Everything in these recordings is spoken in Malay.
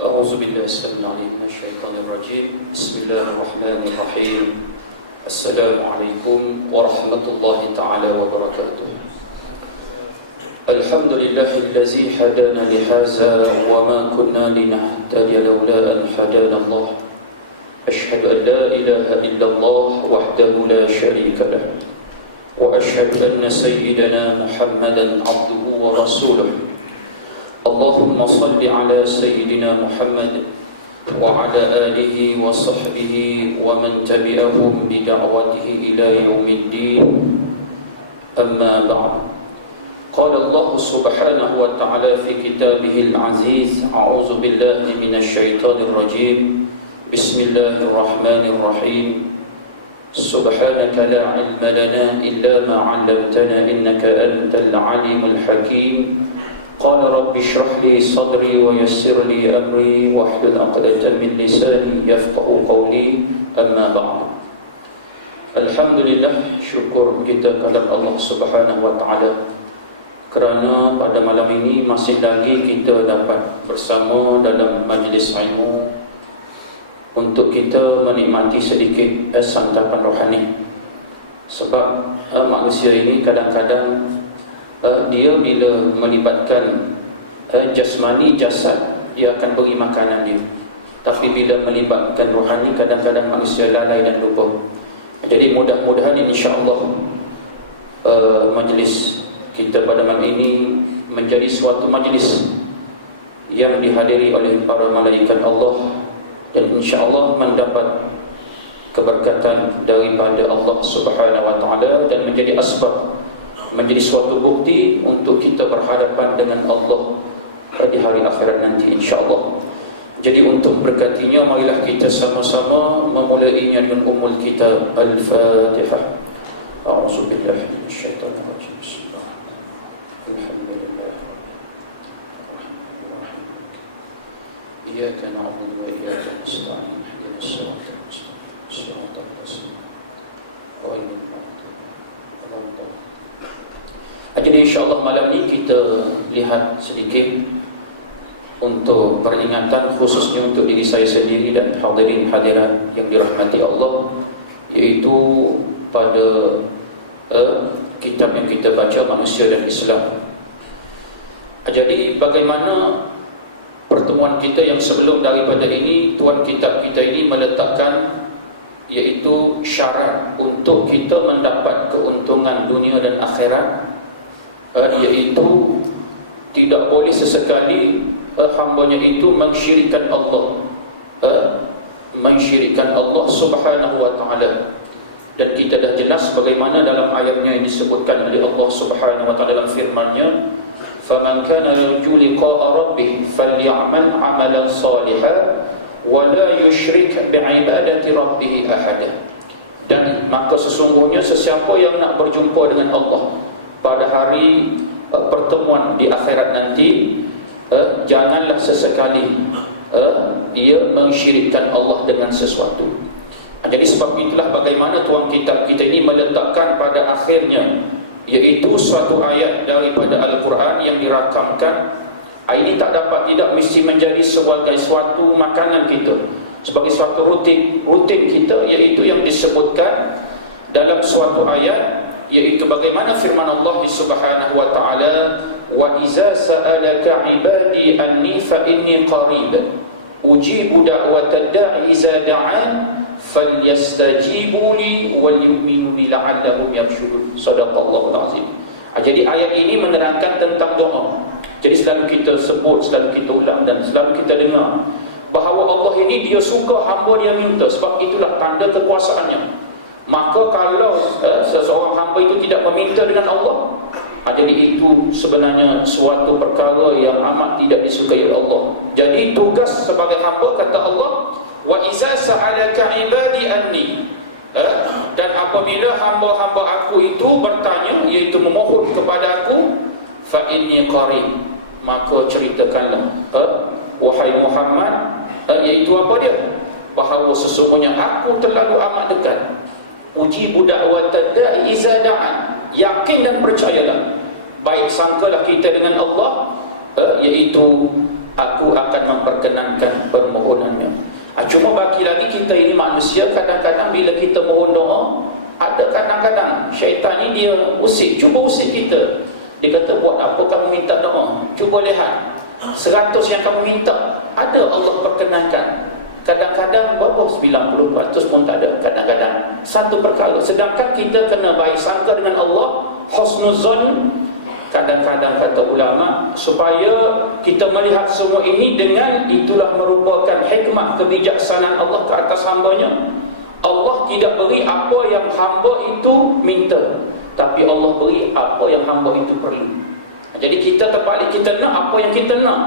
أعوذ بالله السميع العليم من الشيطان الرجيم بسم الله الرحمن الرحيم السلام عليكم ورحمة الله تعالى وبركاته الحمد لله الذي هدانا لهذا وما كنا لنهتدي لولا أن هدانا الله أشهد أن لا إله إلا الله وحده لا شريك له وأشهد أن سيدنا محمدا عبده ورسوله اللهم صل على سيدنا محمد وعلى آله وصحبه ومن تبعهم بدعوته إلى يوم الدين أما بعد قال الله سبحانه وتعالى في كتابه العزيز أعوذ بالله من الشيطان الرجيم بسم الله الرحمن الرحيم سبحانك لا علم لنا إلا ما علمتنا إنك أنت العليم الحكيم قال رب اشرح لي صدري ويسر لي أمري واحلل عقدة من لساني يفقهوا قولي أما بعد Alhamdulillah, syukur kita kepada Allah Subhanahu wa taala kerana pada malam ini masih lagi kita dapat bersama dalam majlis ilmu untuk kita menikmati sedikit santapan rohani. Sebab manusia ini kadang-kadang dia bila melibatkan jasmani, jasad, dia akan beri makanan dia. Tapi bila melibatkan rohani, kadang-kadang manusia lalai dan lupa. Jadi mudah-mudahan insya-Allah majlis kita pada malam ini menjadi suatu majlis yang dihadiri oleh para malaikat Allah dan insya-Allah mendapat keberkatan daripada Allah Subhanahu wa taala dan menjadi asbab, menjadi suatu bukti untuk kita berhadapan dengan Allah di hari akhirat nanti insya-Allah. Jadi untuk berkatinya, marilah kita sama-sama memulainya dengan umul kitab Al-Fatihah. A'udzu billahi minasyaitonir rajim. Alhamdulillah. Iyyaka na'budu wa iyyaka nasta'in. Ihdinas siratal mustaqim. Shiratal ladzina ghairil maghdubi 'alaihim. Jadi insya-Allah malam ini kita lihat sedikit untuk peringatan khususnya untuk diri saya sendiri dan hadirin hadirat yang dirahmati Allah, iaitu pada kitab yang kita baca, Manusia dan Islam. Jadi bagaimana pertemuan kita yang sebelum daripada ini, tuan kitab kita ini meletakkan iaitu syarat untuk kita mendapat keuntungan dunia dan akhirat, iaitu tidak boleh sesekali hambanya itu mensyirikkan Allah, mensyirikkan Allah Subhanahu wa taala. Dan kita dah jelas bagaimana dalam ayatnya yang disebutkan oleh Allah Subhanahu wa taala dalam firman-Nya, "Faman kana yarju liqa'a rabbih falyamal 'amalan shalihan wa la yusyrik bi'ibadati rabbih ahada." Dan maka sesungguhnya sesiapa yang nak berjumpa dengan Allah pada hari pertemuan di akhirat nanti, janganlah sesekali dia mensyirikkan Allah dengan sesuatu. Jadi sebab itulah bagaimana tuan kitab kita ini meletakkan pada akhirnya, iaitu suatu ayat daripada Al-Quran yang dirakamkan. Ini tak dapat tidak mesti menjadi sebagai suatu makanan kita, sebagai suatu rutin kita, iaitu yang disebutkan dalam suatu ayat, iaitu bagaimana firman Allah Subhanahu wa taala, "Wa iza sa'alaka 'ibadi anni fa inni qarib ujibu da'watad da'i iza da'an falyastajibu li wal yu'minu bi la'allahum yarshudun." Shadaqallahul azim. Jadi ayat ini menerangkan tentang doa. Jadi selalu kita sebut, selalu kita ulang dan selalu kita dengar bahawa Allah ini dia suka hamba dia minta, sebab itulah tanda kekuasaannya. Maka kalau seseorang hamba itu tidak meminta dengan Allah, jadi itu sebenarnya suatu perkara yang amat tidak disukai oleh Allah. Jadi tugas sebagai hamba, kata Allah, "Wa iza sa'alaka 'ibadi anni," dan apabila hamba-hamba aku itu bertanya, iaitu memohon kepada aku, "fa inni qarib," maka ceritakanlah wahai Muhammad, iaitu apa dia? Bahawa sesungguhnya aku terlalu amat dekat. Ujibu da'watad da'i iza da'an. Yakin dan percayalah, baik sangkalah kita dengan Allah, iaitu aku akan memperkenankan permohonannya. Cuma bagi lagi kita ini manusia, kadang-kadang bila kita mohon doa, ada kadang-kadang syaitan ni dia usik, cuba usik kita. Dia kata, buat apa kamu minta doa? Cuba lihat 100 yang kamu minta, ada Allah perkenankan. Kadang-kadang berapa? 90% pun tak ada. Kadang-kadang 1%. Sedangkan kita kena baik sangka dengan Allah, husnuzon. Kadang-kadang kata ulama, supaya kita melihat semua ini, dengan itulah merupakan hikmah kebijaksanaan Allah ke atas hambanya. Allah tidak beri apa yang hamba itu minta, tapi Allah beri apa yang hamba itu perlu. Jadi kita terbalik, kita nak apa yang kita nak,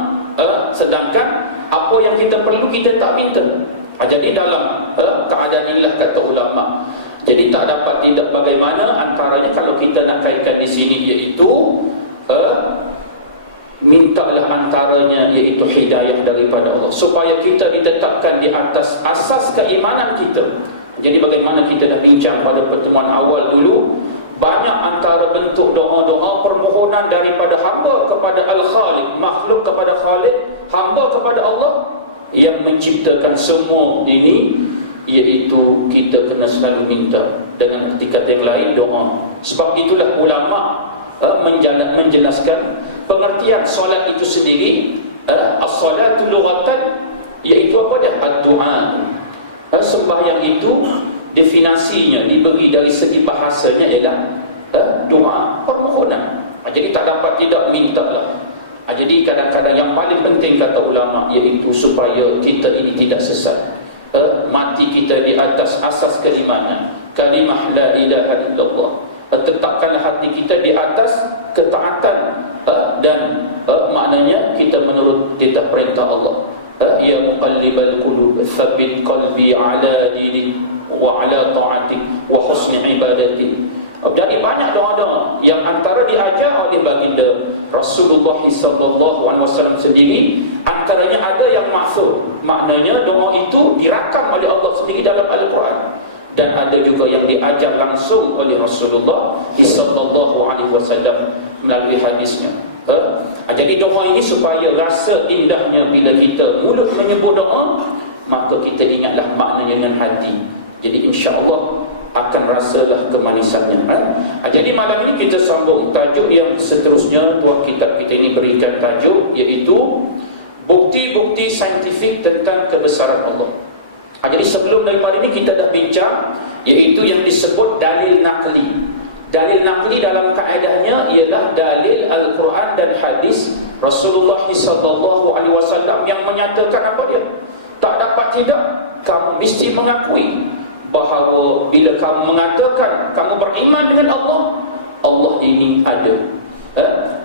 sedangkan apa yang kita perlu kita tak minta. Jadi dalam keadaan inilah kata ulama, jadi tak dapat tidak bagaimana antaranya kalau kita nak kaitkan di sini, iaitu mintalah antaranya iaitu hidayah daripada Allah, supaya kita ditetapkan di atas asas keimanan kita. Jadi bagaimana kita dah bincang pada pertemuan awal dulu, banyak antara bentuk doa-doa permohonan daripada hamba kepada Al-Khaliq, makhluk kepada Khaliq, hamba kepada Allah yang menciptakan semua ini, iaitu kita kena selalu minta. Dengan arti kata yang lain, doa. Sebab itulah ulama menjelaskan pengertian solat itu sendiri. As-salatu lughatan, iaitu apa dia? Ad-du'a. Sembahyang itu definisinya diberi dari segi bahasanya ialah doa, permohonan. Jadi tak dapat tidak minta lah. Jadi kadang-kadang yang paling penting kata ulama, iaitu supaya kita ini tidak sesat, mati kita di atas asas keimanan, kalimah la ilaha illallah. Tetapkanlah hati kita di atas ketaatan, dan maknanya kita menurut titah perintah Allah. Ya muqallibal qulub, tsabbit qalbi ala dinik wa ala ta'atik wa husni ibadatik. Jadi banyak doa-doa yang antara diajar oleh baginda Rasulullah SAW sendiri, antaranya ada yang maksud, maknanya doa itu dirakam oleh Allah sendiri dalam Al-Quran, dan ada juga yang diajar langsung oleh Rasulullah SAW melalui hadisnya. Jadi doa ini supaya rasa indahnya bila kita mulut menyebut doa, maka kita ingatlah maknanya dengan hati. Jadi insya-Allah akan rasalah kemanisannya. Jadi malam ini kita sambung tajuk yang seterusnya. Tuan kitab kita ini berikan tajuk, iaitu bukti-bukti saintifik tentang kebesaran Allah. Jadi sebelum daripada ini kita dah bincang, iaitu yang disebut dalil naqli. Dalil naqli dalam kaedahnya ialah dalil Al-Quran dan hadis Rasulullah SAW yang menyatakan apa dia? Tak dapat tidak, kamu mesti mengakui bahawa bila kamu mengatakan kamu beriman dengan Allah, Allah ini ada.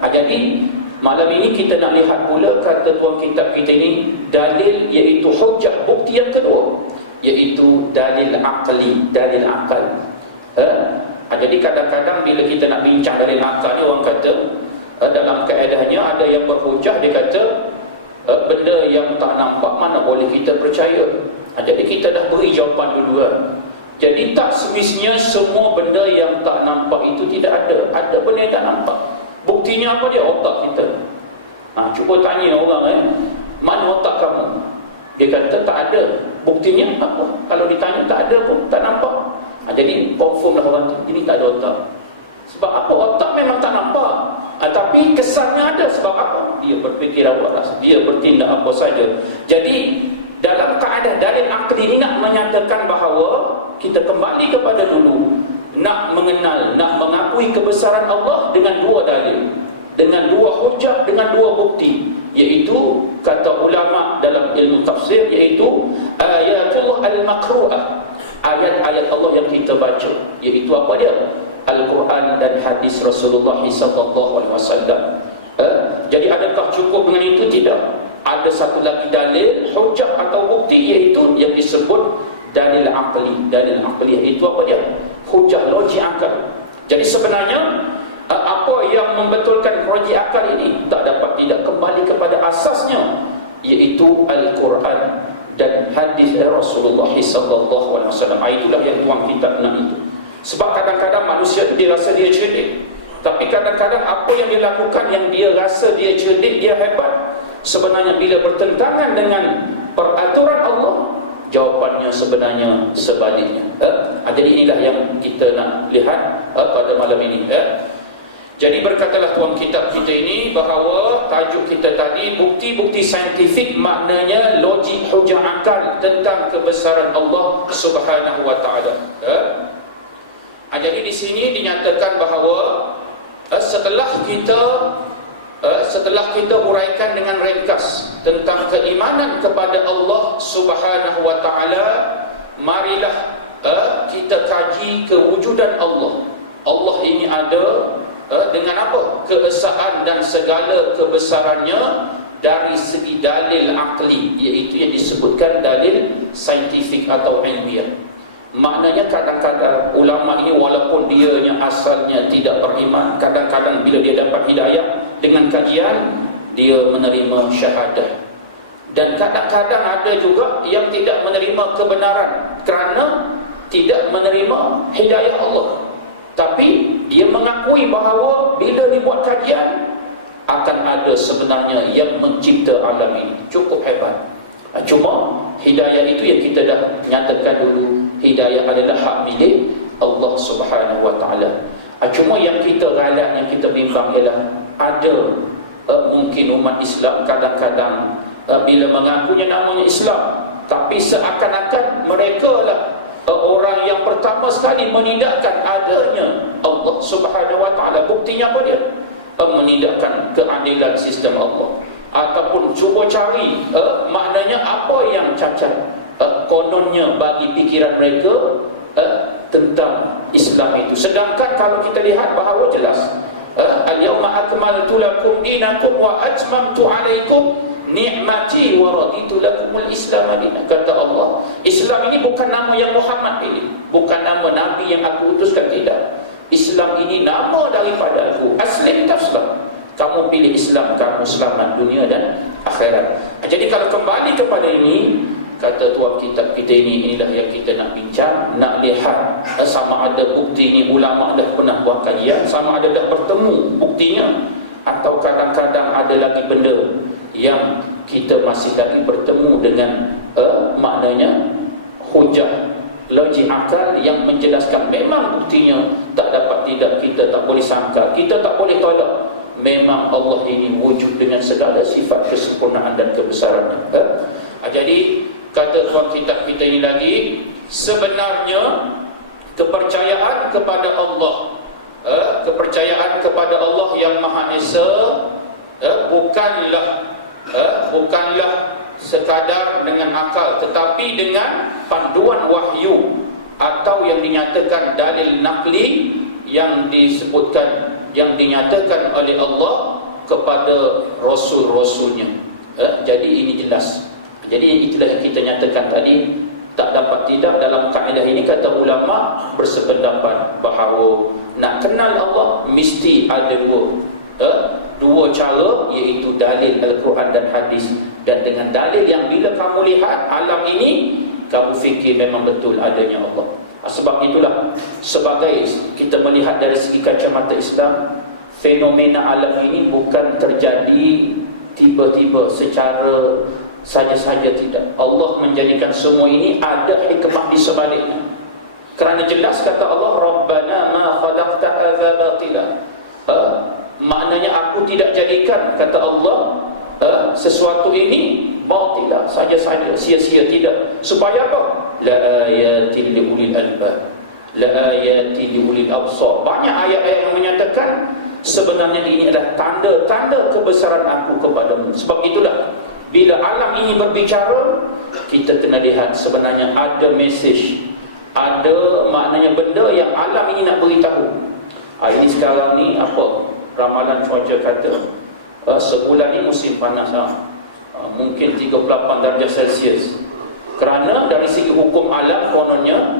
Jadi malam ini kita nak lihat pula kata tuan kitab kita ini dalil, iaitu hujjah, bukti yang kedua, iaitu dalil aqli, dalil akal. Jadi kadang-kadang bila kita nak bincang dalil akal ni, orang kata dalam kaedahnya ada yang berhujjah, dia kata benda yang tak nampak mana boleh kita percaya. Jadi kita dah beri jawapan dulu. Jadi tak semestinya semua benda yang tak nampak itu tidak ada. Ada benda yang tak nampak. Buktinya apa dia? Otak kita. Cuba tanya orang, mana otak kamu? Dia kata tak ada. Buktinya apa? Kalau ditanya tak ada pun, tak nampak. Jadi confirm lah orang tu, ini tak ada otak. Sebab apa? Otak memang tak nampak, tapi kesannya ada. Sebab apa? Dia berfikir awal, dia bertindak apa saja. Jadi dalam keadaan dalil akli ini nak menyatakan bahawa kita kembali kepada dulu, nak mengenal, nak mengakui kebesaran Allah dengan dua dalil, dengan dua hujjah, dengan dua bukti, iaitu kata ulama dalam ilmu tafsir, iaitu ayatullah al-makru'ah, ayat-ayat Allah yang kita baca, iaitu apa dia? Al-Quran dan hadis Rasulullah SAW. Jadi adakah cukup dengan itu? Tidak. Ada satu lagi dalil, hujjah atau bukti, iaitu yang disebut dalil aqli. Dalil aqli itu apa dia? Hujjah, logik akal. Jadi sebenarnya apa yang membetulkan logik akal ini tak dapat tidak kembali kepada asasnya, iaitu Al-Quran dan hadis Rasulullah SAW. Itulah yang tuan kitab nak itu. Sebab kadang-kadang manusia dia rasa dia cerdik, tapi kadang-kadang apa yang dia lakukan yang dia rasa dia cerdik, dia hebat, sebenarnya bila bertentangan dengan peraturan Allah? Jawapannya sebenarnya sebaliknya. Jadi inilah yang kita nak lihat pada malam ini. Jadi berkatalah tuan kitab kita ini bahawa tajuk kita tadi, bukti-bukti saintifik, maknanya logik hujah akal tentang kebesaran Allah Subhanahu wa taala. Jadi di sini dinyatakan bahawa setelah kita huraikan dengan ringkas tentang keimanan kepada Allah Subhanahu wa taala, marilah kita kaji kewujudan Allah. Allah ini ada dengan apa? Keesaan dan segala kebesarannya dari segi dalil akli, iaitu yang disebutkan dalil saintifik atau ilmiah. Maknanya kadang-kadang ulama ini walaupun dianya asalnya tidak beriman, kadang-kadang bila dia dapat hidayah dengan kajian, dia menerima syahadah. Dan kadang-kadang ada juga yang tidak menerima kebenaran kerana tidak menerima hidayah Allah. Tapi dia mengakui bahawa bila dibuat kajian akan ada sebenarnya yang mencipta alam ini. Cukup hebat. Cuma hidayah itu yang kita dah nyatakan dulu, hidayah adalah hak milik Allah Subhanahu wa taala. Cuma yang kita ralat, yang kita bimbang ialah ada mungkin umat Islam kadang-kadang bila mengakunya namanya Islam, tapi seakan-akan mereka lah orang yang pertama sekali menidakkan adanya Allah Subhanahu wa taala. Buktinya apa dia? Menidakkan keadilan sistem Allah, ataupun cuba cari maknanya apa yang cacat kononnya bagi fikiran mereka tentang Islam itu. Sedangkan kalau kita lihat bahawa jelas al-yawma akmaltu lakum dinakum wa atmamtu alaikum ni'mati wa raditu lakumul Islam dinan. Kata Allah, Islam ini bukan nama yang Muhammad pilih, bukan nama Nabi yang aku utuskan, tidak. Islam ini nama daripada aku. Aslim taslam. Kamu pilih Islam, kamu selamat dunia dan akhirat. Jadi kalau kembali kepada ini, kata tuan kitab kita ini, inilah yang kita nak bincang, nak lihat sama ada bukti ini ulama dah pernah buat kajian, sama ada dah bertemu buktinya, atau kadang-kadang ada lagi benda yang kita masih lagi bertemu dengan maknanya hujah logik akal yang menjelaskan memang buktinya tak dapat tidak, kita tak boleh sangka, kita tak boleh tolak, memang Allah ini wujud dengan segala sifat kesempurnaan dan kebesarannya. Jadi kata tuan kitab kita ini lagi, sebenarnya kepercayaan kepada Allah, kepercayaan kepada Allah yang Maha Esa bukanlah sekadar dengan akal, tetapi dengan panduan wahyu atau yang dinyatakan dalil nakli yang disebutkan, yang dinyatakan oleh Allah kepada rasul-rasulnya. Jadi ini jelas. Jadi itulah yang kita nyatakan tadi, tak dapat tidak dalam kaedah ini kata ulama bersependapat bahawa nak kenal Allah mesti ada dua cara, iaitu dalil Al-Quran dan hadis. Dan dengan dalil yang bila kamu lihat alam ini, kamu fikir memang betul adanya Allah. Sebab itulah, sebagai kita melihat dari segi kacamata Islam, fenomena alam ini bukan terjadi tiba-tiba secara saja-saja, tidak. Allah menjadikan semua ini ada hikmah di sebaliknya. Kerana jelas kata Allah, Rabbana ma khalaqta hadza batila. Maknanya aku tidak jadikan, kata Allah, sesuatu ini batila, saja-saja, sia-sia, tidak. Supaya apa? La ayatin li ulil albab, la ayatin li ulil absar. Banyak ayat-ayat yang menyatakan sebenarnya ini adalah tanda-tanda kebesaran aku kepadamu. Sebab itulah bila alam ini berbicara, kita kena lihat sebenarnya ada mesej, ada maknanya benda yang alam ini nak beritahu. Ini sekarang ni apa ramalan cuaca kata, sebulan ni musim panas mungkin 38 darjah Celsius. Kerana dari segi hukum alam kononnya,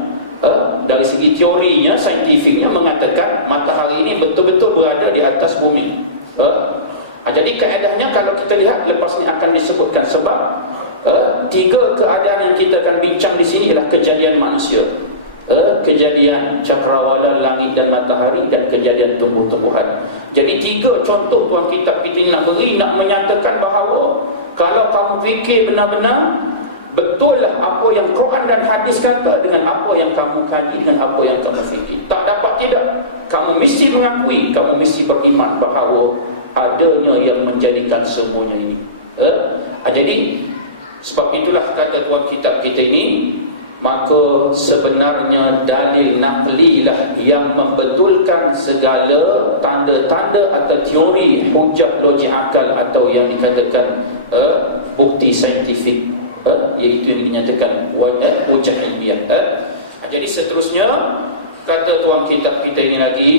dari segi teorinya, saintifiknya mengatakan matahari ini betul-betul berada di atas bumi. Jadi kaedahnya kalau kita lihat lepas ni akan disebutkan, sebab tiga keadaan yang kita akan bincang di sini ialah kejadian manusia, kejadian cakrawala langit dan matahari, dan kejadian tumbuh-tumbuhan. Jadi tiga contoh tuan kitab kita nak beri, nak menyatakan bahawa Kalau kamu fikir benar-benar, betul lah apa yang Quran dan hadis kata dengan apa yang kamu kaji, dengan apa yang kamu fikir. Tak dapat tidak. Kamu mesti mengakui, kamu mesti beriman bahawa adanya yang menjadikan semuanya ini. Jadi sebab itulah kata tuan kitab kita ini, maka sebenarnya dalil naqli lah yang membetulkan segala tanda-tanda atau teori hujah logik akal atau yang dikatakan bukti saintifik, iaitu yang dinyatakan hujah ilmiah. Jadi seterusnya kata tuan kitab kita ini lagi,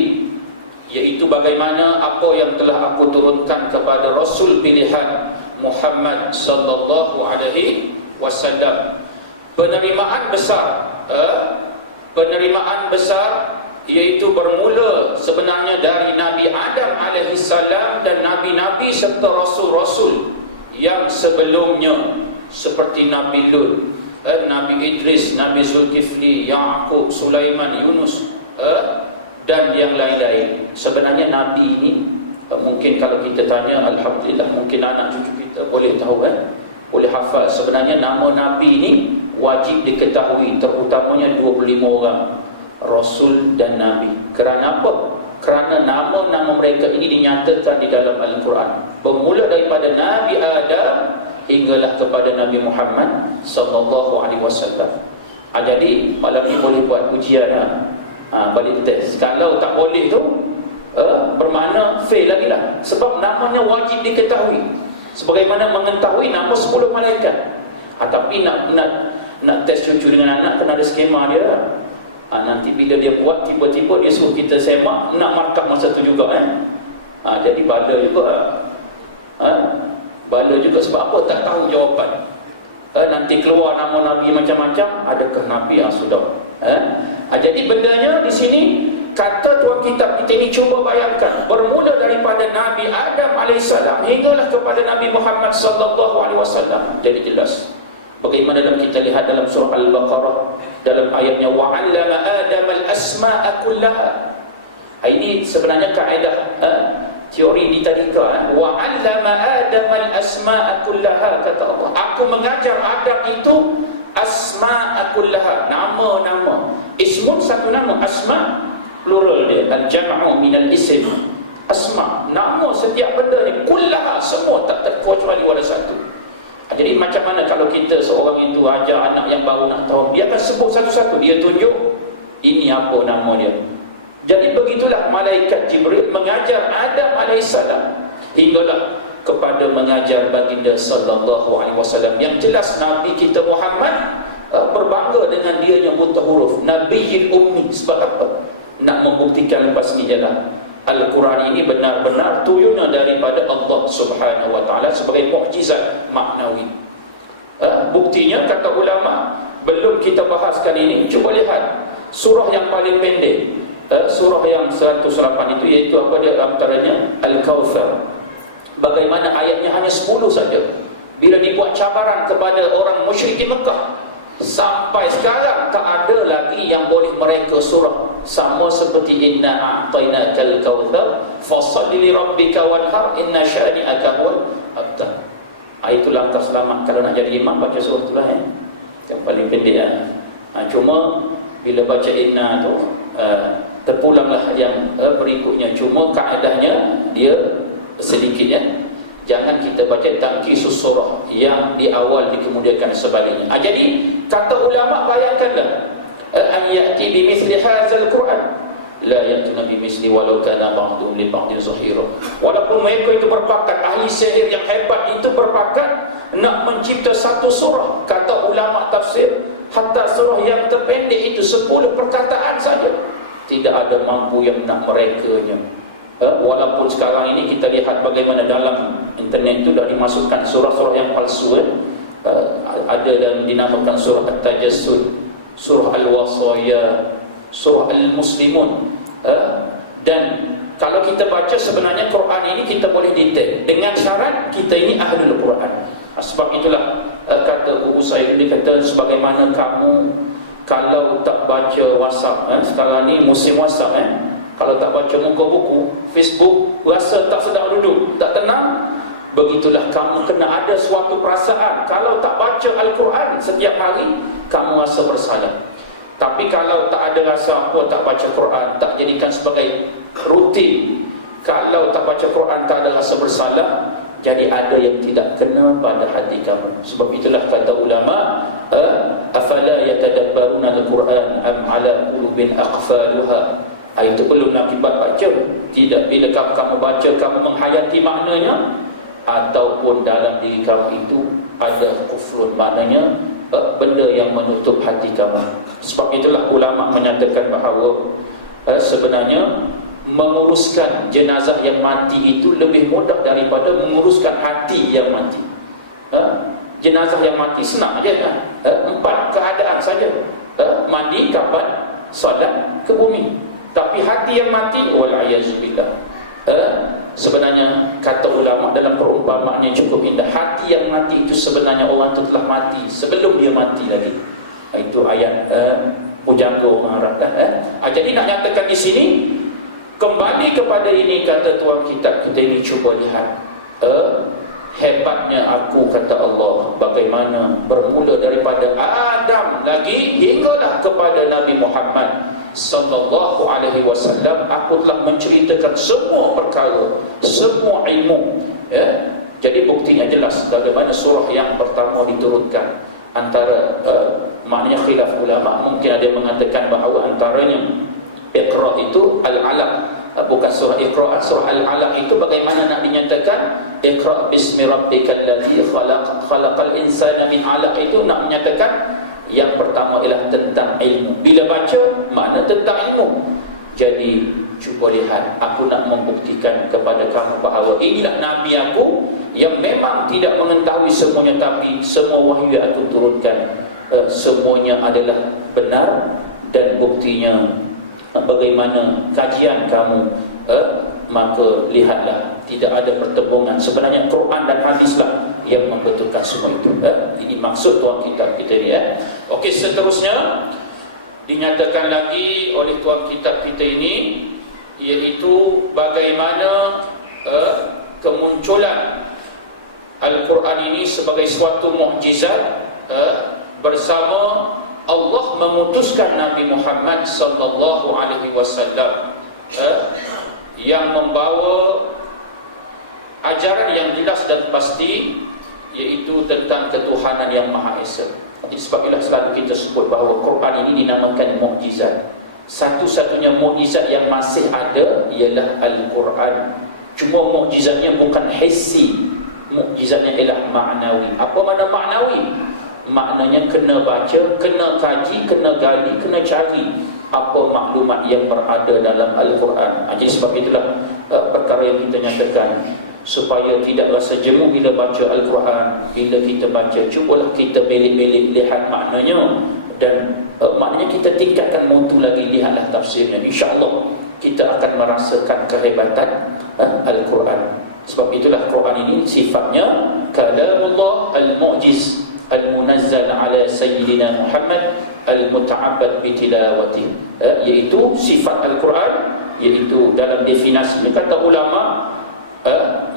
iaitu bagaimana apa yang telah aku turunkan kepada Rasul pilihan Muhammad sallallahu alaihi wasallam. Penerimaan besar, penerimaan besar iaitu bermula sebenarnya dari Nabi Adam alaihi salam dan nabi-nabi serta rasul-rasul yang sebelumnya seperti Nabi Lut, Nabi Idris, Nabi Zulkifli, Yaqub, Sulaiman, Yunus, dan yang lain-lain. Sebenarnya nabi ini mungkin kalau kita tanya, alhamdulillah mungkin anak cucu kita boleh tahu, boleh hafal. Sebenarnya nama nabi ini wajib diketahui, terutamanya 25 orang rasul dan nabi. Kerana apa? Kerana nama-nama mereka ini dinyatakan di dalam Al-Quran, bermula daripada Nabi Adam hinggalah kepada Nabi Muhammad sallallahu alaihi wasallam. Jadi malam ni boleh buat ujian, balik test. Kalau tak boleh tu bermakna fail lagi lah. Sebab namanya wajib diketahui, sebagaimana mengetahui nama 10 malaikat. Tapi nak test cucu dengan anak, kena ada skema dia. Nanti bila dia buat, tiba-tiba dia suruh kita semak, nak markah masa tu juga. Jadi bala juga. Bala juga sebab apa? Tak tahu jawapan. Nanti keluar nama Nabi macam-macam, adakah Nabi yang sudah? Jadi bendanya di sini, kata tuan kitab kita ini cuba bayangkan, bermula daripada Nabi Adam AS hinggalah kepada Nabi Muhammad SAW. Jadi jelas bagaimana dalam kita lihat dalam surah Al-Baqarah, dalam ayatnya wa'allama Adam al-asma'a kullaha. Ini sebenarnya kaedah teori di tadika. Wa'allama Adam al-asma'a kullaha, kata Allah, aku mengajar Adam itu asma'a kullaha, nama-nama. Ismun satu nama, asma plural dia, al-jam'u minal isim. Asma, nama setiap benda ni, kullaha, semua, tak terkecuali wala satu. Jadi macam mana kalau kita seorang itu ajar anak yang baru nak tahu, dia akan sebut satu-satu, dia tunjuk ini apa nama dia. Jadi begitulah malaikat Jibril mengajar Adam AS hinggalah kepada mengajar baginda sallallahu alaihi wasallam. Yang jelas Nabi kita Muhammad berbangga dengan dia yang buta huruf, Nabiyil Ummi. Sebab apa? Nak membuktikan lepas ni jalan Al-Quran ini benar-benar tuyunan daripada Allah Subhanahu wa taala sebagai mukjizat maknawi. Buktinya kata ulama, belum kita bahas kali ini, cuba lihat surah yang paling pendek, surah yang 108 itu, iaitu apa dia, antaranya Al-Kautsar. Bagaimana ayatnya hanya 10 saja. Bila dibuat cabaran kepada orang musyrikin Mekah, sampai sekarang tak ada lagi yang boleh mereka surah sama seperti inna a'tainakal kautsar fashalli li rabbika wanhar inna syani'aka huwal abtar. Itu langkah selamat kalau nak jadi imam, baca surah itulah yang paling pendek. Cuma bila baca inna tu terpulanglah yang berikutnya. Cuma kaedahnya dia sedikit jangan kita baca tangkisus surah yang di awal dikemudiankan sebaliknya. Jadi kata ulama, bayangkanlah an ya'ti bimithli hadzal Quran la ya'tuna bimithli walau kana ba'dhum li ba'dhin zahira. Walaupun mereka itu berpakat, ahli sihir yang hebat itu berpakat nak mencipta satu surah, kata ulama tafsir, hatta surah yang terpendek itu 10 perkataan saja, tidak ada mampu yang nak merekanya. Walaupun sekarang ini kita lihat bagaimana dalam internet itu dah dimasukkan surah-surah yang palsu. Ada yang dinamakan surah At-Tajassud, surah Al-Wasaya, surah Al-Muslimun. Dan kalau kita baca sebenarnya Quran ini kita boleh detect, dengan syarat kita ini ahlul Quran. Sebab itulah kata Abu Sa'id, dia kata sebagaimana kamu kalau tak baca WhatsApp, sekarang ni musim WhatsApp, kalau tak baca muka buku Facebook, rasa tak sedap duduk, tak tenang. Begitulah kamu kena ada suatu perasaan. Kalau tak baca Al-Quran setiap hari, kamu rasa bersalah. Tapi kalau tak ada rasa apa, tak baca Quran, tak jadikan sebagai rutin, kalau tak baca Quran tak ada rasa bersalah, jadi ada yang tidak kena pada hati kamu. Sebab itulah kata ulama, afala yatadabbaruna al-Quran am ala qulubin aqfaluha. Itu belum akibat baca. Tidak, bila kamu baca, kamu menghayati maknanya, ataupun dalam diri kamu itu ada kufrun, maknanya benda yang menutup hati kamu. Sebab itulah ulama menyatakan bahawa sebenarnya menguruskan jenazah yang mati itu lebih mudah daripada menguruskan hati yang mati. Jenazah yang mati senang aja kan? 4 keadaan saja. Mandi, kafan, solat, ke bumi. Tapi hati yang mati, wal-ayazubillah. Sebenarnya kata ulama dalam perumpamaan yang cukup indah, hati yang mati itu sebenarnya orang itu telah mati sebelum dia mati lagi. Itu ayat Pujaga orang Arab kan. Jadi nak nyatakan di sini, kembali kepada ini, kata tuan kitab kita ini, cuba lihat hebatnya aku, kata Allah, bagaimana bermula daripada Adam lagi hinggalah kepada Nabi Muhammad sallallahu alaihi wasallam, aku telah menceritakan semua perkara, semua ilmu. Jadi buktinya jelas bagaimana surah yang pertama diturunkan. Antara maknanya khilaf ulama, mungkin ada yang mengatakan bahawa antaranya Iqra itu Al-Alaq, bukan surah Iqra. Surah Al-Alaq itu bagaimana nak dinyatakan Iqra bismi rabbikal ladzi khalaq, khalaqal insana min 'alaq, itu nak menyatakan yang pertama ialah tentang ilmu. Bila baca, makna tentang ilmu. Jadi cuba lihat, aku nak membuktikan kepada kamu bahawa inilah Nabi aku yang memang tidak mengetahui semuanya, tapi semua wahyu yang aku turunkan semuanya adalah benar. Dan buktinya bagaimana kajian kamu, maka lihatlah, tidak ada pertembungan. Sebenarnya Quran dan hadislah yang membetulkan semua itu. Ini maksud tuan kitab kita ni. Okey, seterusnya dinyatakan lagi oleh tuan kitab kita ini, iaitu bagaimana kemunculan Al-Quran ini sebagai suatu mukjizat bersama Allah mengutuskan Nabi Muhammad sallallahu alaihi wasallam yang membawa ajaran yang jelas dan pasti, iaitu tentang ketuhanan yang Maha Esa. Sebab itulah selalu kita sebut bahawa Quran ini dinamakan mukjizat. Satu-satunya mukjizat yang masih ada ialah Al-Quran. Cuma mukjizatnya bukan hissi, mukjizatnya ialah maknawi. Apa makna maknawi? Maknanya kena baca, kena kaji, kena gali, kena cari apa maklumat yang berada dalam Al-Quran. Jadi sebab itulah perkara yang kita nyatakan, supaya tidak rasa jemu bila baca Al-Quran. Bila kita baca, cubalah kita belik-belik lihat maknanya, dan maknanya kita tingkatkan mutu lagi, lihatlah tafsirnya. InsyaAllah kita akan merasakan kehebatan Al-Quran. Sebab itulah Quran ini sifatnya kalamullah al-mu'jiz al-munazzal ala sayyidina Muhammad al-muta'abbad bitilawati, iaitu sifat Al-Quran, iaitu dalam definisi kata ulama,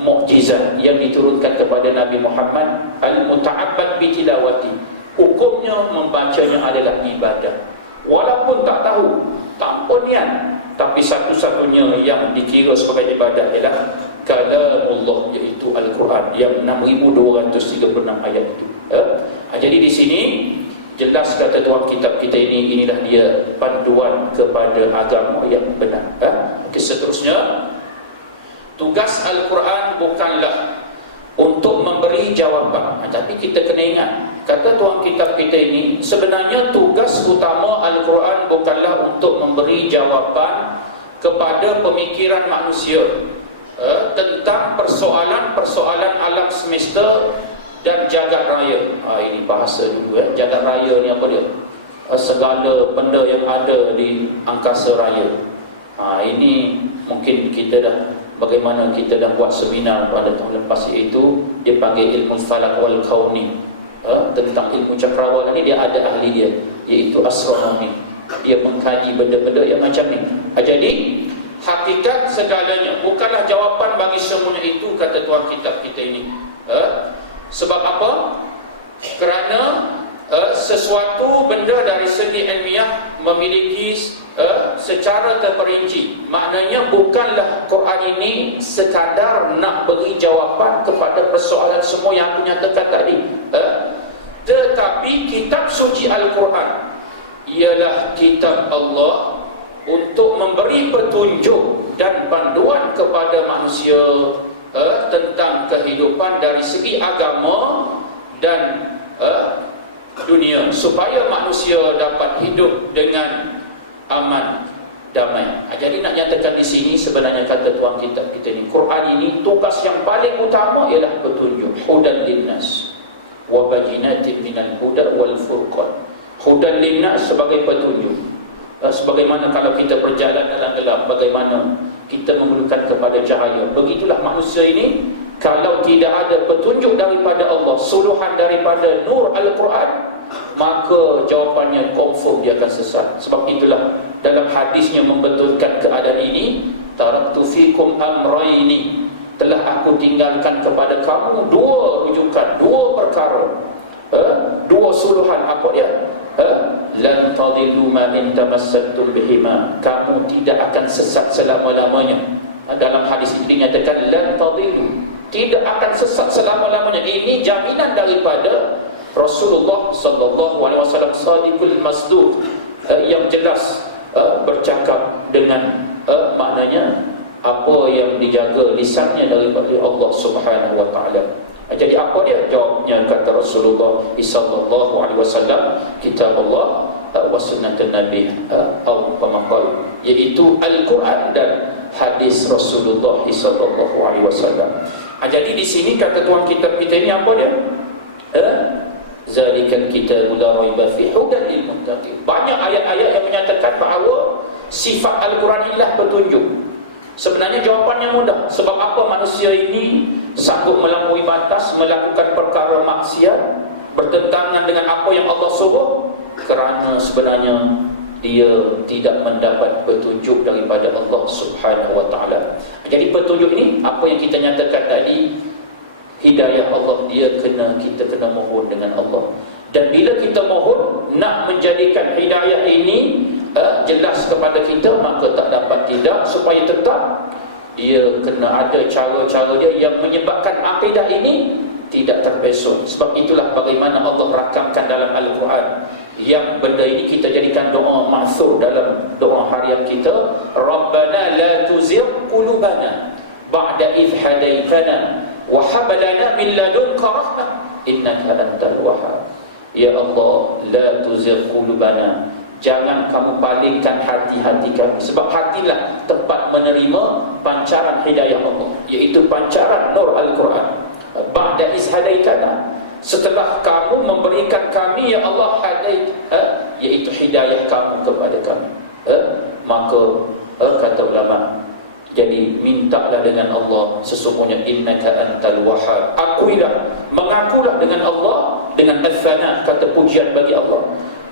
mukjizat yang diturunkan kepada Nabi Muhammad al-muta'abbad bitilawati. Hukumnya membacanya adalah ibadah, walaupun tak tahu, tanpa niat, tapi satu-satunya yang dikira sebagai ibadah ialah kalamullah, iaitu Al-Quran yang 6236 ayat itu. Jadi di sini jelas kata tuan kitab kita ini, inilah dia panduan kepada agama yang benar. Seterusnya, tugas Al-Quran bukanlah untuk memberi jawapan, tapi kita kena ingat, kata tuan kitab kita ini, sebenarnya tugas utama Al-Quran bukanlah untuk memberi jawapan kepada pemikiran manusia tentang persoalan-persoalan alam semesta dan jagat raya. Ini bahasa dulu. Jagat raya ni apa dia? Segala benda yang ada di angkasa raya. Ini mungkin kita dah, bagaimana kita dah buat seminar pada tahun lepas, iaitu dia panggil ilmu falak wal kauni. Tentang ilmu cakrawala ni dia ada ahli dia, iaitu astronomi. Dia mengkaji benda-benda yang macam ni. Jadi hakikat segalanya bukanlah jawapan bagi semuanya itu, kata tuan kitab kita ini. Sebab apa? Kerana sesuatu benda dari segi ilmiah memiliki secara terperinci. Maknanya bukanlah Quran ini sekadar nak beri jawapan kepada persoalan semua yang aku nyatakan tadi, tetapi kitab suci Al-Quran ialah kitab Allah untuk memberi petunjuk dan panduan kepada manusia tentang kehidupan dari segi agama dan dunia, supaya manusia dapat hidup dengan aman, damai. Jadi nak nyatakan di sini, sebenarnya kata tuan kitab kita ni, Quran ini tugas yang paling utama ialah petunjuk. Hudan linnas wa bayyinatin minal huda wal furqan. Hudan linnas sebagai petunjuk. Sebagaimana kalau kita berjalan dalam gelap, bagaimana kita memerlukan kepada cahaya. Begitulah manusia ini, kalau tidak ada petunjuk daripada Allah, suluhan daripada nur Al-Quran, maka jawapannya confirm dia akan sesat. Sebab itulah dalam hadisnya membetulkan keadaan ini, taraktu fikum amraini, telah aku tinggalkan kepada kamu dua rujukan, dua perkara, dua suluhan. Apa dia? Lan tadillu ma in tamassaktum bihima, kamu tidak akan sesat selama-lamanya. Dalam hadis ini dinyatakan lan tadillu, tidak akan sesat selama-lamanya. Ini jaminan daripada Rasulullah sallallahu alaihi wasallam, sadiqul masduq, yang jelas bercakap dengan maknanya apa yang dijaga lisannya daripada Allah Subhanahu wa taala. Jadi apa dia? Jawabnya kata Rasulullah sallallahu alaihi wasallam, kitab Allah wa sunnatun nabi atau pemaqal, iaitu Al-Quran dan hadis Rasulullah sallallahu alaihi wasallam. Jadi di sini kata tuan kitab kita ini apa dia? Zalikal kitabul la raiba fi hudan lil muttaqin. Banyak ayat-ayat yang menyatakan bahawa sifat Al-Quran inilah petunjuk. Sebenarnya jawapannya mudah. Sebab apa manusia ini sanggup melampaui batas, melakukan perkara maksiat bertentangan dengan apa yang Allah suruh? Kerana sebenarnya dia tidak mendapat petunjuk daripada Allah Subhanahu wa taala. Jadi petunjuk ini, apa yang kita nyatakan tadi, hidayah Allah, kita kena mohon dengan Allah. Dan bila kita mohon nak menjadikan hidayah ini jelas kepada kita, maka tak dapat tidak, supaya tetap dia kena ada cara-cara dia yang menyebabkan akidah ini tidak terpesong. Sebab itulah bagaimana Allah rakamkan dalam Al-Quran, yang benda ini kita jadikan doa ma'thur dalam doa harian kita. Rabbana la tuzigh qulubana ba'da idh hadaitana wa hab lana min ladunka rahmah innaka antal wahhab. Ya Allah, la tuzigh qulubana, jangan kamu palingkan hati-hati kami. Sebab hatilah tempat menerima pancaran hidayah Allah, iaitu pancaran nur Al-Quran. Ba'da iz hadaitana, setelah kamu memberikan kami, ya Allah, iaitu hidayah kamu kepada kami. Maka kata ulama, jadi mintalah dengan Allah, sesungguhnya innaka antal wahhab. Mengakulah dengan Allah dengan al-thana, kata pujian bagi Allah.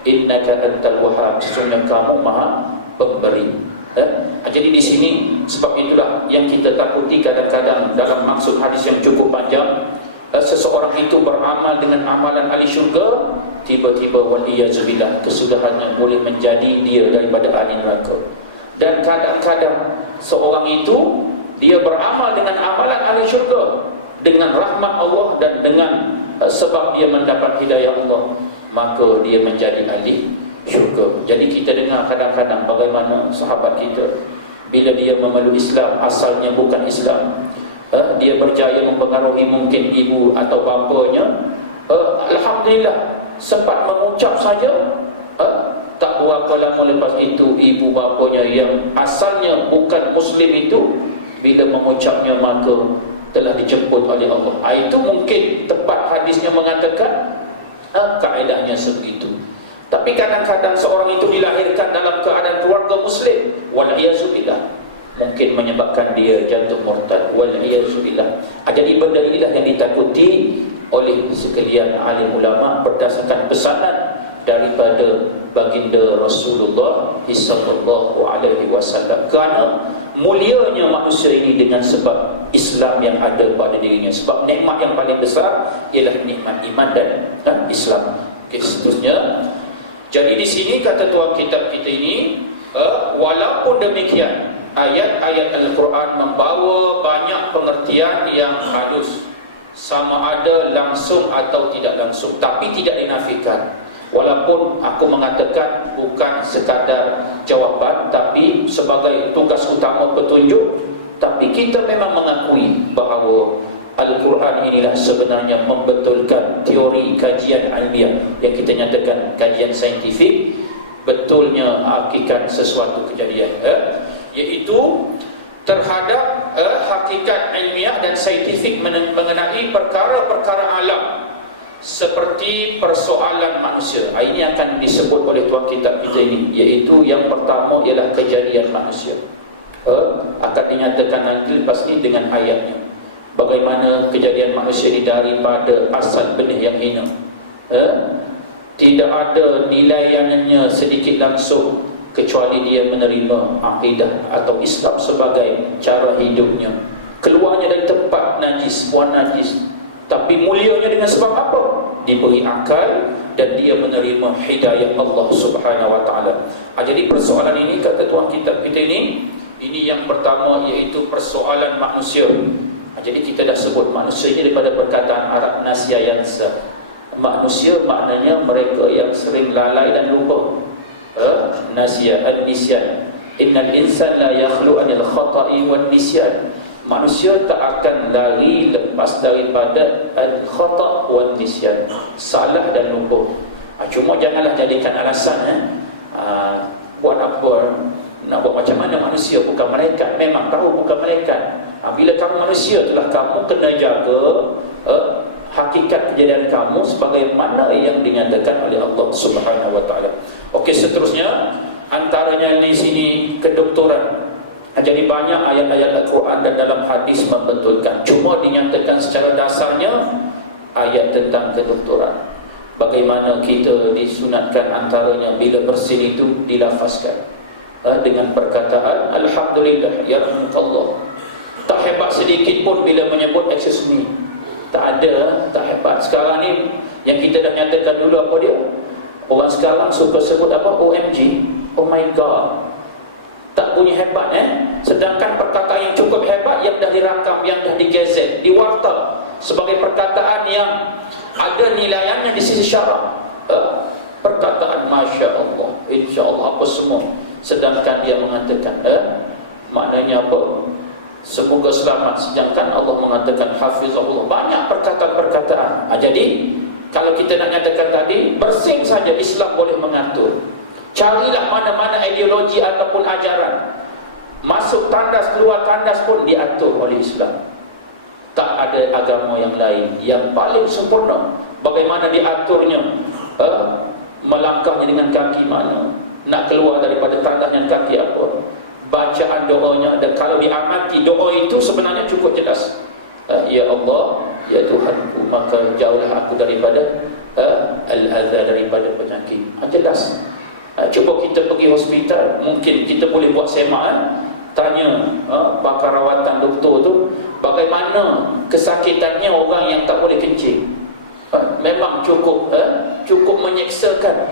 Innaka antal wahhab, sesungguhnya kamu maha pemberi. Jadi di sini, sebab itulah yang kita takuti kadang-kadang dalam maksud hadis yang cukup panjang, seseorang itu beramal dengan amalan ahli syurga, tiba-tiba waliyazubillah, kesudahannya boleh menjadi dia daripada ahli neraka. Dan kadang-kadang seorang itu dia beramal dengan amalan ahli syurga, dengan rahmat Allah dan dengan sebab dia mendapat hidayah Allah, maka dia menjadi ahli syurga. Jadi kita dengar kadang-kadang bagaimana sahabat kita, bila dia memeluk Islam, asalnya bukan Islam, dia berjaya mempengaruhi mungkin ibu atau bapanya, alhamdulillah, sempat mengucap saja, tak berapa lama lepas itu ibu bapanya yang asalnya bukan Muslim itu, bila mengucapnya maka telah dijemput oleh Allah. Itu mungkin tepat hadisnya mengatakan kaedahnya sebegitu. Tapi kadang-kadang seorang itu dilahirkan dalam keadaan keluarga Muslim, wal-iyazubillah, mungkin menyebabkan dia jatuh murtad, wal-iyazubillah. Jadi benda inilah yang ditakuti oleh sekalian alim ulama berdasarkan pesanan daripada baginda Rasulullah sallallahu alaihi wasallam. Kerana mulianya manusia ini dengan sebab Islam yang ada pada dirinya. Sebab nikmat yang paling besar ialah nikmat iman dan Islam. Okey, seterusnya, jadi di sini kata tuan kitab kita ini, walaupun demikian ayat-ayat Al-Quran membawa banyak pengertian yang halus, sama ada langsung atau tidak langsung, tapi tidak dinafikan. Walaupun aku mengatakan bukan sekadar jawaban, tapi sebagai tugas utama petunjuk, tapi kita memang mengakui bahawa Al-Quran inilah sebenarnya membetulkan teori kajian ilmiah yang kita nyatakan kajian saintifik, betulnya hakikat sesuatu kejadian, iaitu terhadap hakikat ilmiah dan saintifik mengenai perkara-perkara alam seperti persoalan manusia. Ini akan disebut oleh tuan kitab kita ini, iaitu yang pertama ialah kejadian manusia. Akan dinyatakan nanti lepas ini dengan ayatnya, bagaimana kejadian manusia ini daripada asal benih yang hina, tidak ada nilaiannya sedikit langsung kecuali dia menerima akidah atau Islam sebagai cara hidupnya. Keluarnya dari tempat najis, puan najis, tapi mulianya dengan sebab apa? Diberi akal dan dia menerima hidayah Allah Subhanahu Wa Taala. Jadi persoalan ini kata tuan kitab kita ini yang pertama, iaitu persoalan manusia. Jadi kita dah sebut manusia ini daripada perkataan Arab nasyayansa. Manusia maknanya mereka yang sering lalai dan lupa. Nasya, al-nisyan. Innal insan la yakhlu anil khata'i wan nisyan. Manusia tak akan lari lepas daripada al-khata' wan nisyan, salah dan lupa. Cuma janganlah jadikan alasan buat apa, nak buat macam mana manusia, bukan malaikat. Memang tahu bukan malaikat. Bila kamu manusia telah kamu kena jaga hakikat kejadian kamu sebagaimana yang dinyatakan oleh Allah Subhanahu Wa Taala. Okey, seterusnya antaranya di sini kedoktoran. Jadi banyak ayat-ayat Al-Quran dan dalam hadis membetulkan. Cuma dinyatakan secara dasarnya ayat tentang kedoktoran. Bagaimana kita disunatkan antaranya bila bersin itu dilafazkan dengan perkataan Alhamdulillah, ya Allah. Tak hebat sedikit pun bila menyebut excuse me. Tak ada, tak hebat. Sekarang ni yang kita dah nyatakan dulu apa dia? Orang sekarang suka sebut apa? OMG, oh my God. Tak bunyi hebat Sedangkan perkataan yang cukup hebat yang dah dirakam, yang dah digazet, diwarta sebagai perkataan yang ada nilaiannya di sisi syarak. Perkataan Masya Allah, Insya Allah, apa semua. Sedangkan dia mengatakan maknanya apa? Semoga selamat. Sedangkan Allah mengatakan Hafizahullah. Banyak perkataan-perkataan. Jadi kalau kita nak nyatakan tadi, bersing saja Islam boleh mengatur. Carilah mana-mana ideologi ataupun ajaran, masuk tandas, keluar tandas pun diatur oleh Islam. Tak ada agama yang lain yang paling sempurna. Bagaimana diaturnya, melangkahnya dengan kaki mana, nak keluar daripada tandasnya kaki apa, bacaan doanya. Dan kalau diamati doa itu sebenarnya cukup jelas. Ya Allah, ya Tuhanku, maka jauhlah aku daripada al-adha, daripada penyakit. Jelas. Cuba kita pergi hospital, mungkin kita boleh buat semaan, tanya pakar rawatan doktor tu, bagaimana kesakitannya orang yang tak boleh kencing. Memang cukup menyeksakan.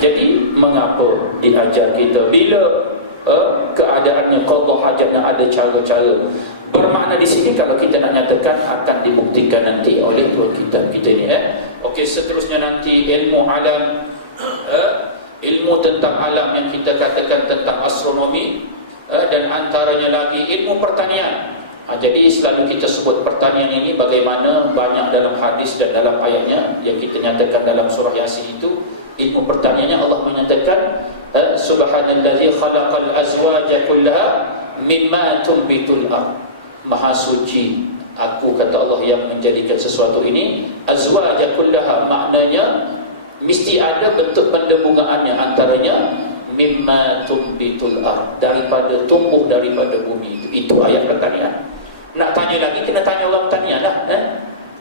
Jadi mengapa diajar kita bila keadaannya qada hajatnya ada cara-cara. Bermakna di sini kalau kita nak nyatakan akan dibuktikan nanti oleh tuan kita ni. Okey, seterusnya nanti ilmu alam, ilmu tentang alam yang kita katakan tentang astronomi, dan antaranya lagi ilmu pertanian. Jadi selalu kita sebut pertanian ini bagaimana banyak dalam hadis dan dalam ayatnya yang kita nyatakan dalam surah Yasin itu. Ilmu pertaniannya Allah menyatakan subhanallazi khalaqal azwaja kullaha mimma tumbitul ard. Maha suci aku, kata Allah, yang menjadikan sesuatu ini azwaja kullaha, maknanya mesti ada bentuk pendebungaannya, antaranya mimma tumbitul ard, daripada tumbuh daripada bumi. Itu ayat pertanian. Nak tanya lagi kena tanya orang pertanian lah.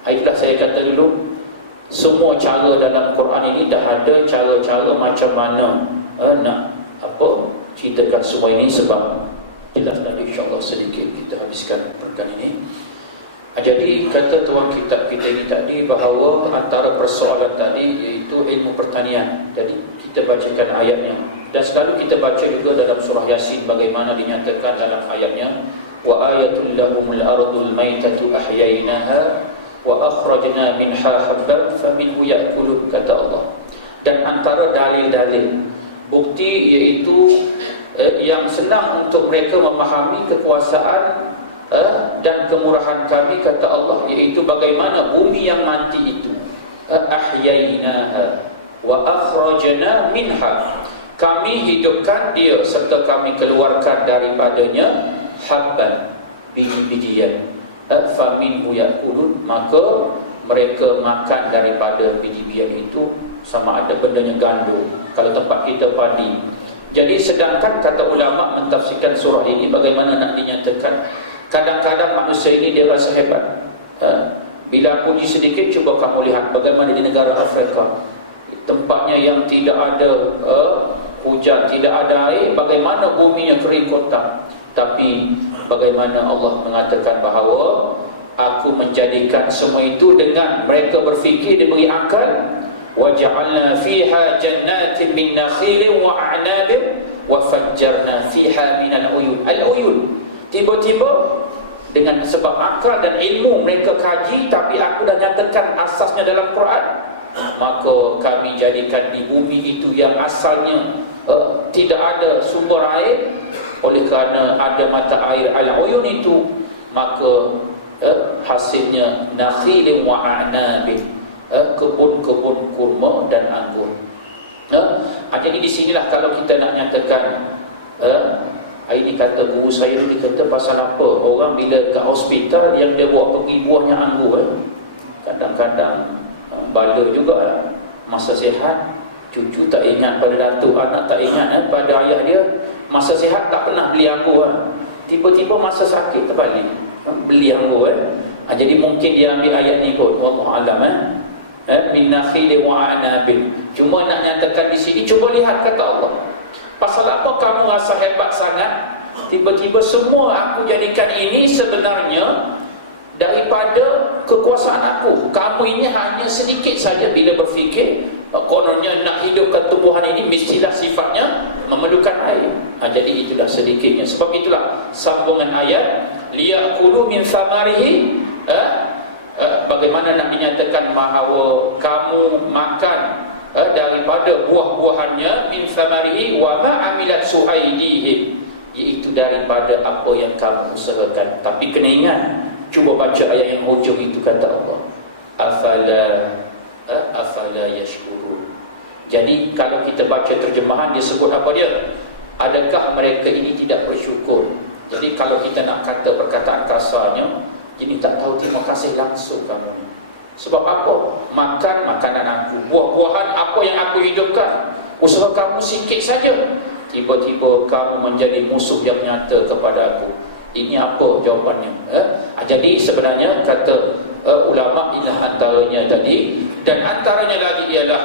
Itulah saya kata dulu, semua cara dalam Quran ini dah ada cara-cara macam mana nak ceritakan semua ini. Sebab jelas dan insyaAllah sedikit kita habiskan perkara ini. Jadi kata tuan kitab kita ini tadi bahawa antara persoalan tadi iaitu ilmu pertanian. Jadi kita bacakan ayatnya, dan selalu kita baca juga dalam surah Yasin bagaimana dinyatakan dalam ayatnya, wa ayatul lahumul ardul maitatu ahyainaha wa akhrajna minha habban faminhu ya'kulun, kata Allah. Dan antara dalil-dalil bukti iaitu yang senang untuk mereka memahami kekuasaan dan kemurahan kami, kata Allah, iaitu bagaimana bumi yang mati itu ahyainaha wa akhrajna minha, kami hidupkan dia serta kami keluarkan daripadanya habban, biji-bijian, faminhu ya'kulun, maka mereka makan daripada biji-bijian itu, sama ada bendanya gandum kalau tempat kita padi. Jadi sedangkan kata ulama mentafsirkan surah ini bagaimana nak dinyatakan, kadang-kadang manusia ini dia rasa hebat. Bila puji sedikit, cuba kamu lihat bagaimana di negara Afrika, tempatnya yang tidak ada hujan, tidak ada air, bagaimana buminya kering kotak. Tapi bagaimana Allah mengatakan bahawa aku menjadikan semua itu dengan mereka berfikir, diberi akal. وَجَعَلْنَا فِيهَا جَنَّاتٍ مِّن نَخِيلٍ وَأَعْنَابٍ وَفَجَّرْنَا فِيهَا مِنَ الْعُيُونِ. Al-uyun, tiba-tiba dengan sebab akal dan ilmu mereka kaji, tapi aku dah nyatakan asasnya dalam Quran, maka kami jadikan di bumi itu yang asalnya tidak ada sumber air, oleh kerana ada mata air al-uyun itu, maka hasilnya nakhilin wa a'nabin, kebun-kebun kurma dan anggur. Jadi di sinilah kalau kita nak nyatakan, ini kata guru saya ni, dia kata pasal apa orang bila ke hospital yang dia buat pergi buahnya anggur, kadang-kadang bala juga masa sihat cucu tak ingat pada datuk, anak tak ingat pada ayah dia, masa sihat tak pernah beli anggur, tiba-tiba masa sakit terbalik beli anggur. Jadi mungkin dia ambil ayat ni kot, wallahu alam, min nakhil wa a'nabin. Cuma nak nyatakan di sini, cuba lihat kata Allah, pasal apa kamu rasa hebat sangat, tiba-tiba semua aku jadikan ini sebenarnya daripada kekuasaan aku. Kamu ini hanya sedikit saja bila berfikir kononnya nak hidupkan tumbuhan ini mestilah sifatnya memerlukan air. Jadi itulah sedikitnya. Sebab itulah sambungan ayat liyakulu min thamarihi, bagaimana nak dinyatakan bahawa kamu makan daripada buah-buahannya, min thamarihi wa ma amilat suhaidihim, iaitu daripada apa yang kamu usahakan. Tapi kena ingat, cuba baca ayat yang hujung itu, kata Allah, afala yashkurun. Jadi kalau kita baca terjemahan, dia sebut apa dia? Adakah mereka ini tidak bersyukur? Jadi kalau kita nak kata perkataan kasarnya, jadi tak tahu terima kasih langsung kamu ni. Sebab apa? Makan makanan aku, buah-buahan apa yang aku hidupkan, usaha kamu sikit saja, tiba-tiba kamu menjadi musuh yang nyata kepada aku. Ini apa jawapannya? Jadi sebenarnya kata ulama, inilah antaranya tadi, dan antaranya lagi ialah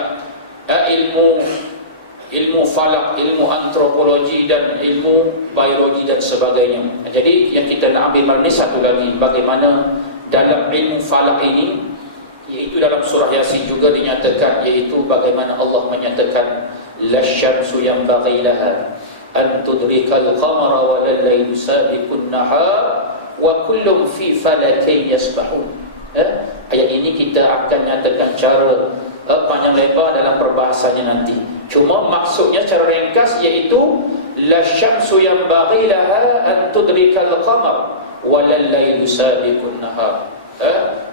ilmu falak, ilmu antropologi dan ilmu biologi dan sebagainya. Jadi yang kita nak ambil malam ni satu lagi, bagaimana dalam ilmu falak ini, iaitu dalam surah Yasin juga dinyatakan, iaitu bagaimana Allah menyatakan lasyamsu yanbaghi laha an tudrikal qamara wa al-laylu sabiqun nahar wa kullum fi falakin yasbahun. Ayat ini kita akan nyatakan cara panjang lebar dalam perbahasannya nanti. Cuma maksudnya secara ringkas iaitu lasyamsu yanbaghi laha an tudrikal qamar wa al-laylu sabiqun nahar.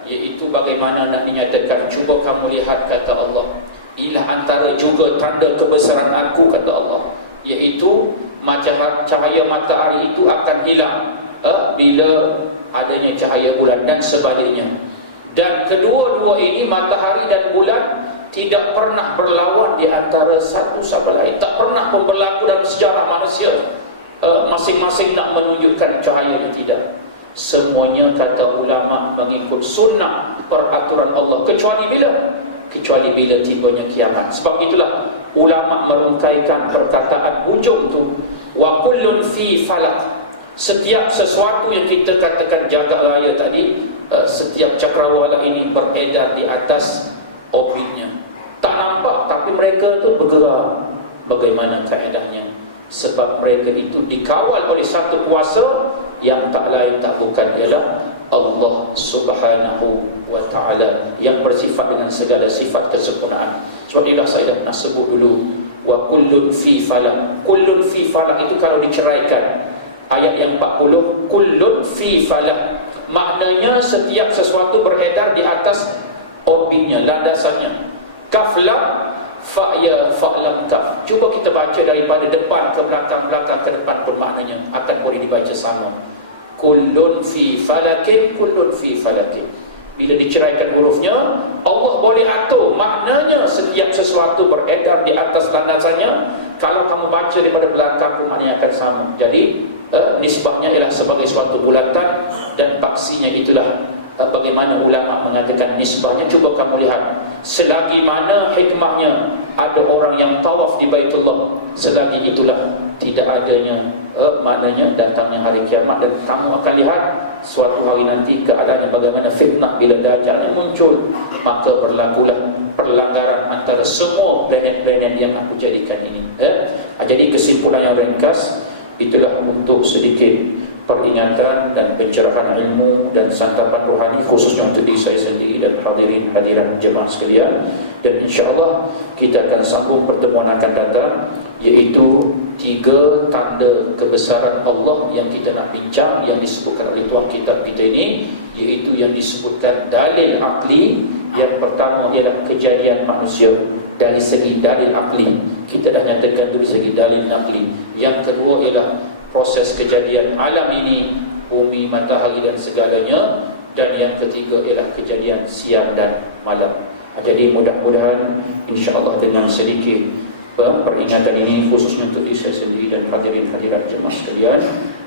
Iaitu bagaimana nak dinyatakan, cuba kamu lihat, kata Allah, inilah antara juga tanda kebesaran aku, kata Allah, iaitu cahaya matahari itu akan hilang bila adanya cahaya bulan dan sebaliknya. Dan kedua-dua ini, matahari dan bulan, tidak pernah berlawan di antara satu sama lain. Tak pernah pun berlaku dalam sejarah manusia masing-masing nak menunjukkan cahayanya, tidak. Semuanya, kata ulama, mengikut sunnah peraturan Allah, kecuali bila? Kecuali bila tibanya kiamat. Sebab itulah ulama merungkaikan perkataan hujung tu, wa kullun fi falak, Setiap sesuatu yang kita katakan jagat raya tadi, setiap cakrawala ini beredar di atas orbitnya. Tak nampak, tapi mereka tu bergerak. Bagaimana kaedahnya? Sebab mereka itu dikawal oleh satu kuasa yang tak lain tak bukan ialah Allah Subhanahu wa ta'ala, yang bersifat dengan segala sifat kesempurnaan. Sebab itulah saya dah pernah sebut dulu, wa kullun fi falak. Kullun fi falak itu kalau diceraikan, ayat yang 40, kullun fi falak, maknanya setiap sesuatu beredar di atas orbitnya, landasannya. Kaflam fa'ya fa'lam kaf. Cuba kita baca daripada depan ke belakang, belakang ke depan pun maknanya akan boleh dibaca sama. Kullun fi falakin, kullun fi falakin. Bila diceraikan hurufnya, Allah boleh atur, maknanya setiap sesuatu beredar di atas landasannya. Kalau kamu baca daripada belakang pun maknanya akan sama. Jadi nisbahnya ialah sebagai suatu bulatan, dan paksinya itulah bagaimana ulama mengatakan nisbahnya. Cuba kamu lihat, selagi mana hikmahnya ada orang yang tawaf di Baitullah, selagi itulah tidak adanya maknanya datangnya hari kiamat. Dan kamu akan lihat suatu hari nanti keadaannya bagaimana fitnah bila Dajjal muncul, maka berlakulah perlanggaran antara semua planet-planet yang aku jadikan ini. Jadi kesimpulan yang ringkas, itulah untuk sedikit peringatan dan pencerahan ilmu dan santapan rohani, khususnya untuk diri saya sendiri dan hadirin hadirat jemaah sekalian. Dan insya-Allah kita akan sambung pertemuan akan datang, iaitu 3 tanda kebesaran Allah yang kita nak bincang, yang disebutkan oleh tuan kitab kita ini, iaitu yang disebutkan dalil akli. Yang pertama ialah kejadian manusia dari segi dalil akli, kita dah nyatakan dari segi dalil akli. Yang kedua ialah proses kejadian alam ini, bumi, matahari dan segalanya. Dan yang ketiga ialah kejadian siang dan malam. Jadi mudah-mudahan insya-Allah dengan sedikit peringatan ini, khususnya untuk diri saya sendiri dan hadirin hadirat jemaah sekalian,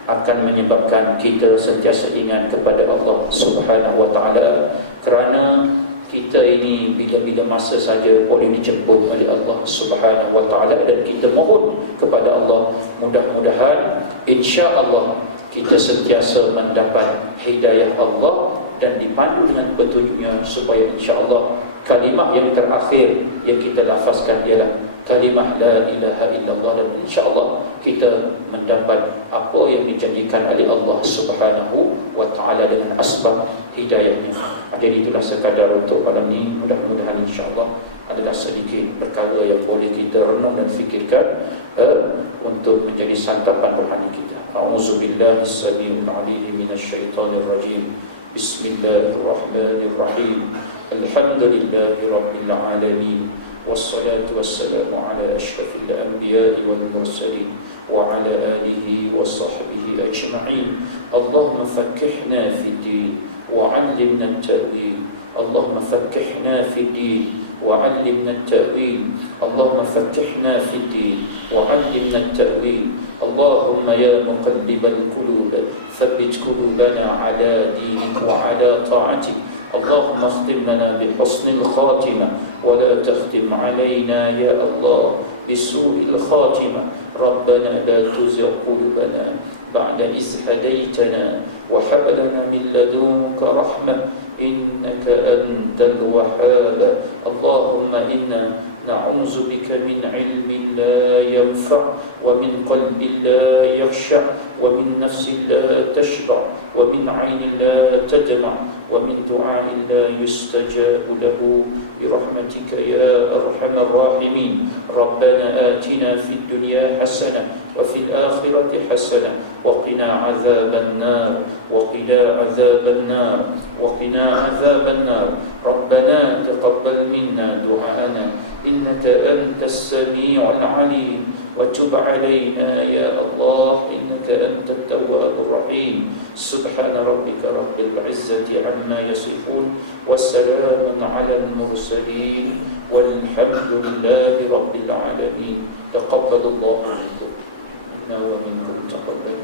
akan menyebabkan kita sentiasa ingat kepada Allah Subhanahu wa ta'ala. Kerana kita ini bila-bila masa saja boleh dijemput oleh Allah Subhanahu wa ta'ala, dan kita mohon kepada Allah, mudah-mudahan insya-Allah kita sentiasa mendapat hidayah Allah dan dipandu dengan petunjuknya, supaya insya-Allah kalimah yang terakhir yang kita lafazkan ialah kalimah la ilaha illallah, dan insya-Allah kita mendapat apa yang dijanjikan oleh Allah Subhanahu wa ta'ala dengan asbab hidayahnya. Jadi itulah sekadar untuk malam ini. Mudah-mudahan insya-Allah adalah sedikit perkara yang boleh kita renung dan fikirkan untuk menjadi santapan rohani kita. A'udzubillahi as-sami'il 'alim minasyaitonir rajim. Bismillahirrahmanirrahim. Alhamdulillahi rabbil alamin. Wassalatu wassalamu ala asyrafil anbiya'i wal mursalin wa ala alihi wa sahbihi ajma'in. Allahumma fakkihna fid din wa 'allimna at-ta'wil. Allahumma fakkihna fid din wa 'allimna at-ta'wil. Allahumma fakkihna fid din wa 'allimna at-ta'wil. Allahumma ya muqallibal qulub thabbit qulubana 'ala dinik wa 'ala ta'atik. اللهم اختم لنا بحسن الخاتمة ولا تختم علينا يا الله بسوء الخاتمة. ربنا لا تزغ قلوبنا بعد إذ هديتنا وهب لنا من لدنك رحمة إنك أنت الوهاب. اللهم إنا نعوذ بك من علم لا ينفع ومن قلب لا يخشع ومن نفس لا تشبع ومن عين لا تدمع ومن دعاء لا يستجاب له برحمتك يا أرحم الراحمين. ربنا آتنا في الدنيا حسنة وفي الآخرة حسنة وقنا عذاب النار وقنا عذاب النار وقنا عذاب النار. ربنا تقبل منا دعاءنا إنك أنت السميع العليم وتب علينا يا الله إنك أنت التواب الرحيم. سبحان ربك رب العزة عما يصفون والسلام على المرسلين والحمد لله رب العالمين. تقبل الله منكم منا ومنكم تقبل.